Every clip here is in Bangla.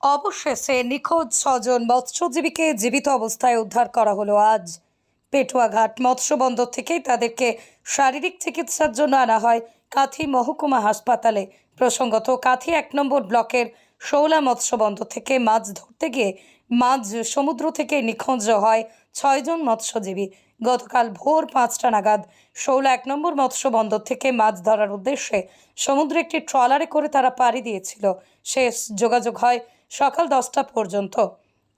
অবশেষে নিখোঁজ ছজন মৎস্যজীবীকে জীবিত অবস্থায় উদ্ধার করা হলো আজ। পেটুয়াঘাট মৎস্য বন্দর থেকেই তাদেরকে শারীরিক চিকিৎসার জন্য আনা হয় কাথি মহকুমা হাসপাতালে। প্রসঙ্গত, কাথি এক নম্বর ব্লকের শৌলা মৎস্য বন্দর থেকে মাছ ধরতে গিয়ে মাছ সমুদ্র থেকে নিখোঁজ হয় ছয়জন মৎস্যজীবী। গতকাল ভোর পাঁচটা নাগাদ শৌলা এক নম্বর মৎস্য বন্দর থেকে মাছ ধরার উদ্দেশ্যে সমুদ্রে একটি ট্রলারে করে তারা পাড়ি দিয়েছিল। শেষ যোগাযোগ হয় সকাল দশটা পর্যন্ত।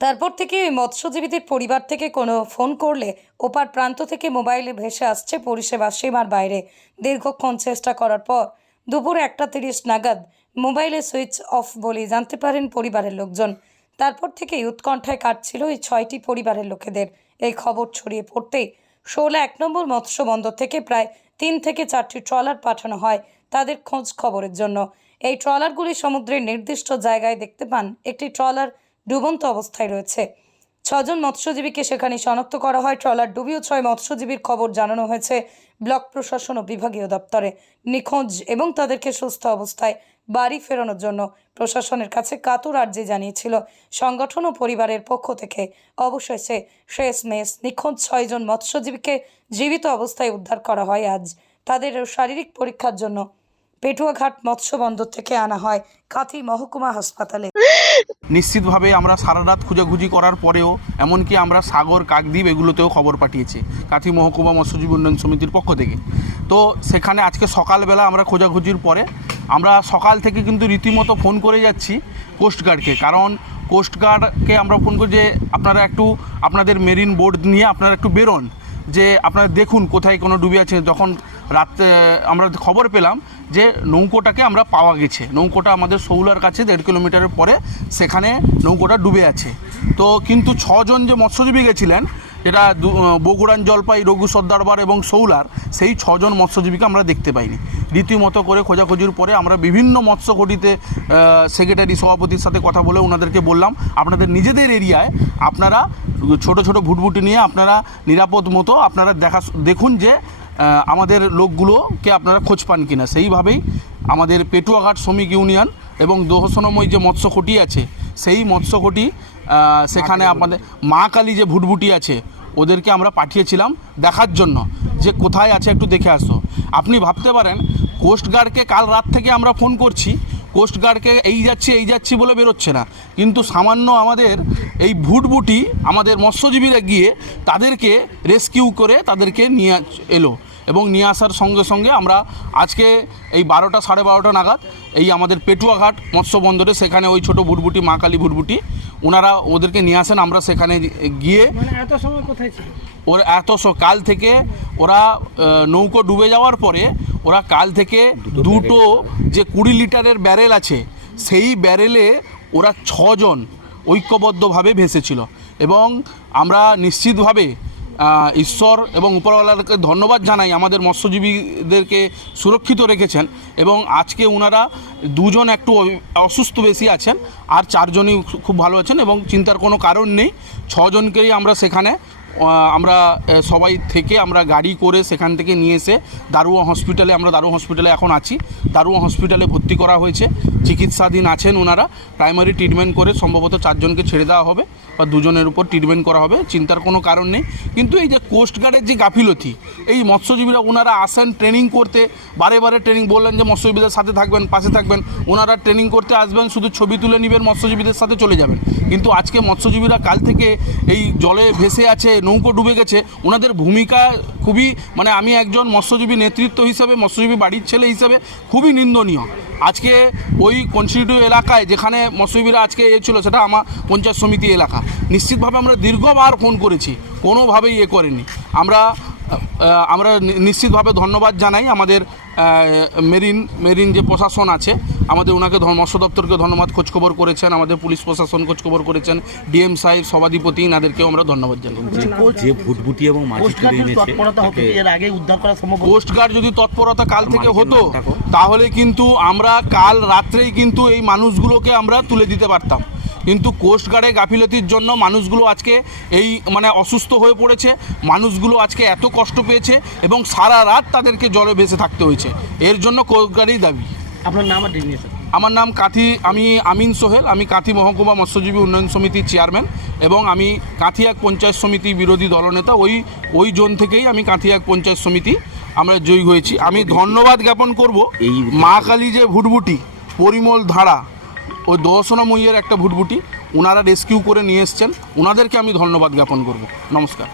তারপর থেকে ওই মৎস্যজীবীদের পরিবার থেকে কোনো ফোন করলে ওপার প্রান্ত থেকে মোবাইলে ভেসে আসছে পরিষেবা সীমার বাইরে। দীর্ঘক্ষণ চেষ্টা করার পর দুপুর একটা তিরিশ নাগাদ মোবাইলে সুইচ অফ বলে জানতে পারেন পরিবারের লোকজন। তারপর থেকেই উৎকণ্ঠায় কাটছিল এই ছয়টি পরিবারের লোকেদের। এই খবর ছড়িয়ে পড়তেই ষোলো এক নম্বর মৎস্য বন্দর থেকে প্রায় তিন থেকে চারটি ট্রলার পাঠানো হয় তাদের খোঁজ খবরের জন্য। এই ট্রলারগুলি সমুদ্রের নির্দিষ্ট জায়গায় দেখতে পান। একটি ট্রলার ডুবন্ত অবস্থায় রয়েছে। ছজন মৎস্যজীবীকে সেখানে শনাক্ত করা হয়। ট্রলার ডুবিও ছয় মৎস্যজীবীর খবর জানানো হয়েছে ব্লক প্রশাসন ও বিভাগীয় দপ্তরে। নিখোঁজ এবং তাদেরকে সুস্থ অবস্থায় বাড়ি ফেরানোর জন্য প্রশাসনের কাছে কাতর আর্জি জানিয়েছিল। সংগঠন ও পরিবারের পক্ষ থেকে অবশেষে শেষ মেস নিখোঁজ ছয়জন মৎস্যজীবীকে জীবিত অবস্থায় উদ্ধার করা হয়। আজ তাদের শারীরিক পরীক্ষার জন্য পেটুয়াঘাট মৎস্য বন্দর থেকে আনা হয় কাথি মহকুমা হাসপাতালে। নিশ্চিতভাবে আমরা সারা রাত খুঁজাখুঁজি করার পরেও এমনকি আমরা সাগর, কাকদ্বীপ এগুলোতেও খবর পাঠিয়েছি, কাথি মহকুমা মৎস্যজীবী উন্নয়ন সমিতির পক্ষ থেকে। তো সেখানে আজকে সকালবেলা আমরা খোঁজাখুঁজির পরে আমরা সকাল থেকে কিন্তু রীতিমতো ফোন করে যাচ্ছি কোস্টগার্ডকে কারণ কোস্টগার্ডকে আমরা ফোন করি যে আপনারা একটু আপনাদের মেরিন বোর্ড নিয়ে আপনারা একটু বেরোন, যে আপনারা দেখুন কোথায় কোনো ডুবে আছে। যখন রাত্রে আমরা খবর পেলাম যে নৌকোটাকে আমরা পাওয়া গেছে। নৌকোটা আমাদের সৌলার কাছে, দেড় কিলোমিটারের পরে সেখানে নৌকোটা ডুবে আছে। তো কিন্তু ছজন যে মৎস্যজীবী গেছিলেন দু- বগুড়ান জলপাই, রঘু সর্দারবার এবং সৌলার, সেই ছজন মৎস্যজীবীকে আমরা দেখতে পাইনি। রীতিমতো করে খোঁজাখুঁজির পরে আমরা বিভিন্ন মৎস্যঘটিতে সেক্রেটারি সভাপতির সাথে কথা বলে ওনাদেরকে বললাম, আপনাদের নিজেদের এরিয়ায় আপনারা ছোট ছোট ভুটভুটি নিয়ে আপনারা নিরাপদ মতো আপনারা দেখা, দেখুন যে আমাদের লোকগুলোকে আপনারা খোঁজ পান কিনা। সেইভাবেই আমাদের পেটুয়াঘাট শ্রমিক ইউনিয়ন এবং দোহসনময় যে মৎস্যকটি আছে সেই মৎস্যকটি সেখানে আমাদের মা কালী যে ভুটভুটি আছে ওদেরকে আমরা পাঠিয়েছিলাম দেখার জন্য। যে কোথায় আছে একটু দেখে আসো। আপনি ভাবতে পারেন কোস্টগার্ডকে কাল রাত থেকে আমরা ফোন করছি কোস্টগার্ডকে এই যাচ্ছি এই যাচ্ছি বলে বেরোচ্ছে না। কিন্তু সামান্য আমাদের এই ভুটভুটি আমাদের মৎস্যজীবীরা গিয়ে তাদেরকে রেস্কিউ করে তাদেরকে নিয়ে এলো। এবং নিয়ে আসার সঙ্গে সঙ্গে আমরা আজকে এই বারোটা সাড়ে বারোটা নাগাদ এই আমাদের পেটুয়াঘাট মৎস্য বন্দরে সেখানে ওই ছোটো ভুটভুটি মা কালী ভুটভুটি ওনারা ওদেরকে নিয়ে আসেন আমরা সেখানে গিয়ে মানে এত সময় কোথায় ছিল ওর এত স- কাল থেকে ওরা নৌকো ডুবে যাওয়ার পরে ওরা কাল থেকে দুটো যে কুড়ি লিটারের ব্যারেল আছে সেই ব্যারেলে ওরা ছজন ঐক্যবদ্ধভাবে ভেসেছিল। এবং আমরা নিশ্চিতভাবে ঈশ্বর এবং উপরওয়ালাকে ধন্যবাদ জানাই আমাদের মৎস্যজীবীদেরকে সুরক্ষিত রেখেছেন এবং আজকে ওনারা দুজন একটু অসুস্থ বেশি আছেন, আর চারজনই খুব ভালো আছেন এবং চিন্তার কোনো কারণ নেই। ছজনকেই আমরা সেখানে আমরা সবাই থেকে আমরা গাড়ি করে সেখান থেকে নিয়ে এসে দারুয়া হসপিটালে, আমরা দারুয়া হসপিটালে এখন আছি। দারুয়া হসপিটালে ভর্তি করা হয়েছে। চিকিৎসাধীন আছেন ওনারা। প্রাইমারি ট্রিটমেন্ট করে সম্ভবত চারজনকে ছেড়ে দেওয়া হবে বা দুজনের উপর ট্রিটমেন্ট করা হবে, চিন্তার কোনো কারণ নেই। কিন্তু এই যে কোস্টগার্ডের যে গাফিলতি, এই মৎস্যজীবীরা ওনারা আসেন ট্রেনিং করতে, বারে বারে ট্রেনিং, বললেন যে মৎস্যজীবীদের সাথে থাকবেন, পাশে থাকবেন। ওনারা ট্রেনিং করতে আসবেন, শুধু ছবি তুলে নেবেন, মৎস্যজীবীদের সাথে চলে যাবেন। কিন্তু আজকে মৎস্যজীবীরা কাল থেকে এই জলে ভেসে আছে নৌকো ডুবে গেছে, ওনাদের ভূমিকা খুবই মানে আমি একজন মৎস্যজীবী নেতৃত্ব হিসাবে, মৎস্যজীবী বাড়ির ছেলে হিসাবে খুবই নিন্দনীয়। আজকে ওই কনস্টিটিউটিভ এলাকায় যেখানে মৎস্যজীবীরা আজকে এ ছিল, সেটা আমার পঞ্চায়েত সমিতি এলাকা। নিশ্চিতভাবে আমরা দীর্ঘবার ফোন করেছি, কোনোভাবেই এ করেনি। আমরা আমরা নিশ্চিতভাবে ধন্যবাদ জানাই আমাদের মেরিন মেরিন যে প্রশাসন আছে আমাদের ওনাকে মৎস্য দপ্তরকে ধন্যবাদ খোঁজখবর করেছেন আমাদের পুলিশ প্রশাসন খোঁজখবর করেছেন ডিএম সাহেব সভাধিপতি এনাদেরকেও আমরা ধন্যবাদ জানাই। এবং মাছি কোস্টগার্ড যদি তৎপরতা হতো তাকে এর আগে উদ্ধার করা সম্ভব হতো? কোস্টগার্ড যদি তৎপরতা কাল থেকে হতো তাহলে কিন্তু আমরা কাল রাত্রেই কিন্তু এই মানুষগুলোকে আমরা তুলে দিতে পারতাম। কিন্তু কোস্টগার্ডের গাফিলতির জন্য মানুষগুলো আজকে এই মানে অসুস্থ হয়ে পড়েছে। মানুষগুলো আজকে এত কষ্ট পেয়েছে এবং সারা রাত তাদেরকে জলে ভেসে থাকতে হয়েছে। এর জন্য কোস্টগার্ডই দাবি। আপনার নাম আর আমার নাম কাঁথি আমি আমিন সোহেল আমি কাঁথি মহকুমা মৎস্যজীবী উন্নয়ন সমিতির চেয়ারম্যান এবং আমি কাথি এক পঞ্চায়েত সমিতি বিরোধী দলনেতা। ওই ওই জোন থেকেই আমি কাথি এক পঞ্চায়েত সমিতি আমরা জয়ী হয়েছি। আমি ধন্যবাদ জ্ঞাপন করব এই মা কালী যে ভুটভুটি পরিমল ধারা ওই দর্শনা মইয়ের একটা ভুটভুটি, ওনারা রেস্কিউ করে নিয়ে এসছেন। ওনাদেরকে আমি ধন্যবাদ জ্ঞাপন করব। নমস্কার।